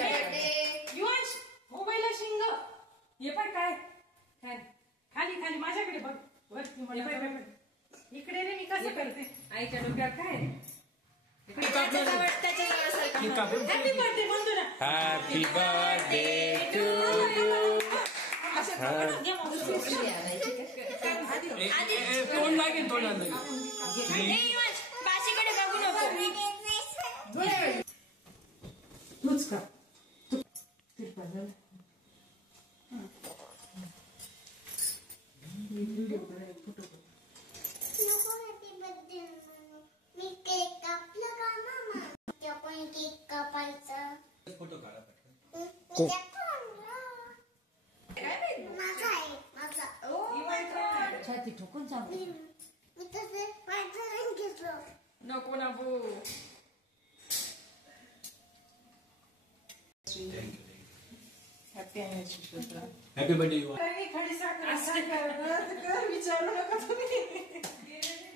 युवांश मोबाईलला शिंग हे पाय काय खाली खाली माझ्याकडे बघ वरती इकडे रे मी कसं करते आईच्या डोक्यात काय हॅपी बर्थडे म्हणतो ना हॅपी बर्थडे टू यू तोंड लागेल तोंडाला बाशीकडे बघू नको तूच का फोटो मी केक कापला का मामा आपण केक कापायचा फोटो काढा छाती ठोकून सांग मी तसे माझं घेतलं नको ना बो happy anniversary happy birthday you खडी साखर विचारू नका तुम्ही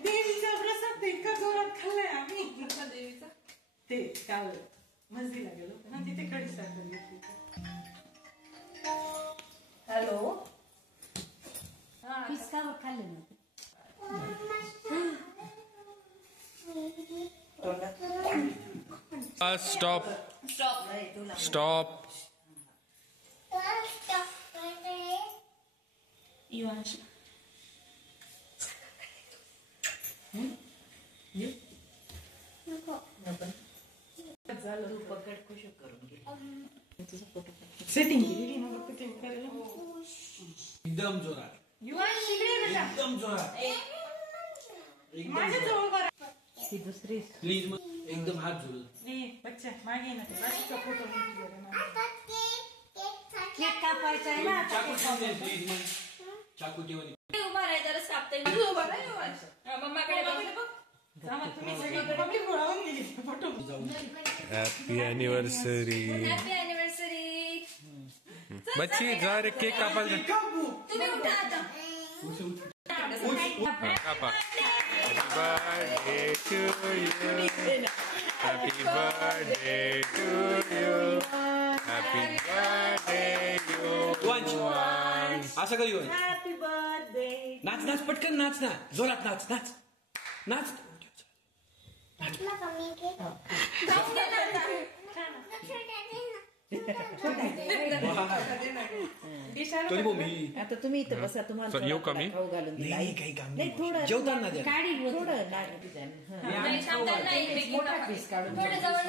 देवीचा प्रसाद इतका जोरात खाल्लाय आम्ही देवीचा ते काल मस्तीला गेलो ना तिथे खडी साखर घेतली हॅलो पिस्कावर खाल्ले ना स्टॉप स्टॉप युवांश तू पकड खुश करून घे सेटिंग केली मग किती करायला एकदम जोरात युवांश इकडे बेटा एकदम जोरात माझ्या जवळ बरं ती दुसरी प्लीज एकदम हात जोर बच्चा मागे ना ते बाकीचा फोटो घेतलेला ना केक कापायचा आहे ना चाकू ठेवून प्लीज मग चाकू ठेवून उभा राहा जरा कापता येईल उभा राहा युवांश मम्माकडे बघ तुम्ही सगळीकडे पब्लिक गोळावून गेली photo happy anniversary happy anniversary बच्ची जा रे केक कापायला तुम्ही उठा आता कापा birthday to you happy birthday to you happy birthday you असं कधी होईल हॅपी बर्थडे नाच नाच पटकन नाच ना जोरात नाच नाच नाच तरी मी आता तुम्ही इथं बसा तुम्हाला येऊ का मी? खाऊ घालून दिला. नाही काही काम नाही नाही थोडं जेवताना द्या काढी थोडं लाडू डिझाईन नाही थांबता नाही मोठा पीस काढून थोडं जवळ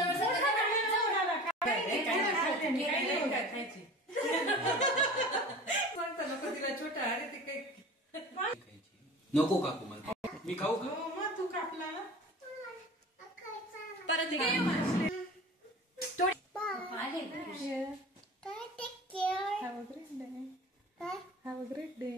नको काकू मला मी खाऊ का मग तू कापला ना परत Have a great day. Have a great day.